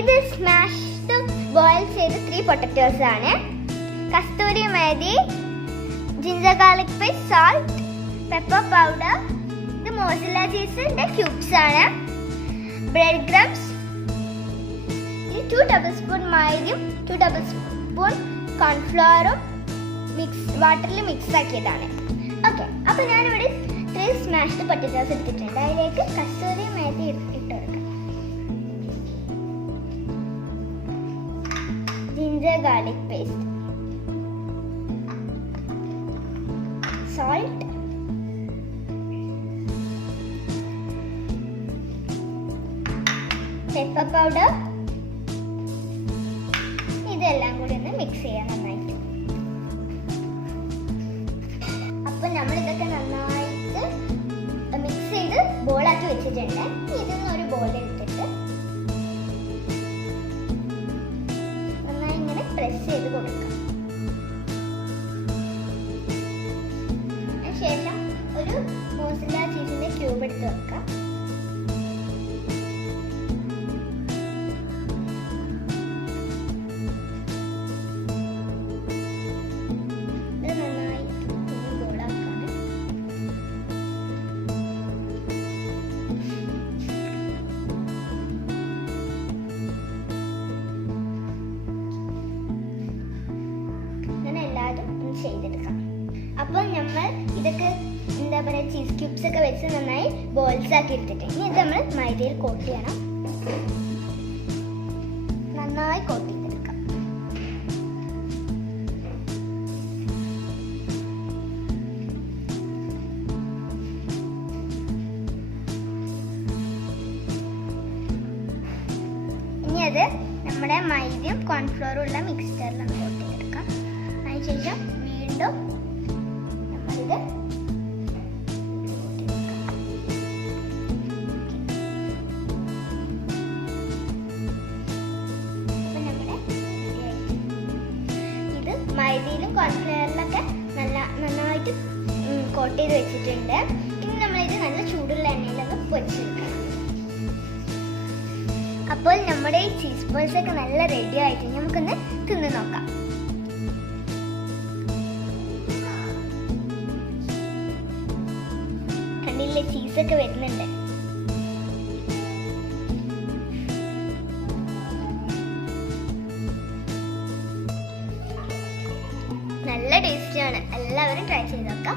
ഇത് smashed boil ചെയ്ത 3 potatoes ആണ്. Kasuri methi, ginger garlic paste, salt, pepper powder, ഇത് മോസറല്ല ചീസിന്റെ ക്യൂബ്സ് ആണ്. ബ്രെഡ് ക്രംസ്, 2 ടേബിൾ സ്പൂൺ മൈദയും 2 ടേബിൾ സ്പൂൺ കോൺഫ്ലവറും വാട്ടറിൽ മിക്സ് ആക്കിയതാണ്. ഓക്കെ, അപ്പോൾ ഞാനിവിടെ 3 സ്മാഷ്ഡ് പൊട്ടറ്റോസ് എടുത്തിട്ടുണ്ട്. അതിലേക്ക് കസ്തൂരി മേഥി ഇട്ട് കൊടുക്കാം, ginger garlic paste, salt, pepper powder, ഇതെല്ലാം കൂടി ഒന്ന് മിക്സ് ചെയ്യാൻ നന്നായിട്ട്. അപ്പൊ നമ്മൾ ഇതൊക്കെ നന്നായിട്ട് മിക്സ് ചെയ്ത് ബോളാക്കി വെച്ചിട്ടുണ്ട്. ഇതിന്ന് ഒരു ബോൾ എടുത്തിട്ട് നന്നായി ഇങ്ങനെ പ്രസ് ചെയ്ത് കൊടുക്കാം. ശേഷം ഒരു മോസറല്ല ചീസിന്റെ ക്യൂബ് എടുത്ത് വെക്കാം. ഇത് നന്നായി ബോളാക്കാണ്. അങ്ങനെ എല്ലാവരും ചെയ്തെടുക്കാം. അപ്പോൾ നമ്മൾ ഇതൊക്കെ എന്താ പറയുക, ചീസ് ക്യൂബ്സ് ഒക്കെ വെച്ച് നന്നായി ബോൾസ് ആക്കി എടുത്തിട്ട് ഇനി ഇത് നമ്മൾ മൈദയിൽ കോട്ട് ചെയ്യണം. നന്നായി കോട്ട് ചെയ്തെടുക്കാം. ഇനി അത് നമ്മുടെ മൈദയും കോൺഫ്ലോറും ഉള്ള മിക്സ്ചറിൽ കോട്ട് ചെയ്തെടുക്കാം. അതിനുശേഷം വീണ്ടും നമ്മളിത് മൈദയിലും കോൺഫ്ലവറിലൊക്കെ നന്നായിട്ട് കോട്ട് ചെയ്ത് വെച്ചിട്ടുണ്ട്. ഇനി നമ്മളിത് നല്ല ചൂടുള്ള എണ്ണയിലൊക്കെ പൊരിച്ചെടുക്കണം. അപ്പോൾ നമ്മുടെ ഈ ചീസ് ബോൾസ് ഒക്കെ നല്ല റെഡി ആയിട്ട് നമുക്കൊന്ന് തിന്ന് നോക്കാം. കണ്ടില്ലേ, ചീസൊക്കെ വരുന്നുണ്ട്. നല്ല ടേസ്റ്റിയാണ്. എല്ലാവരും ട്രൈ ചെയ്ത് നോക്കാം.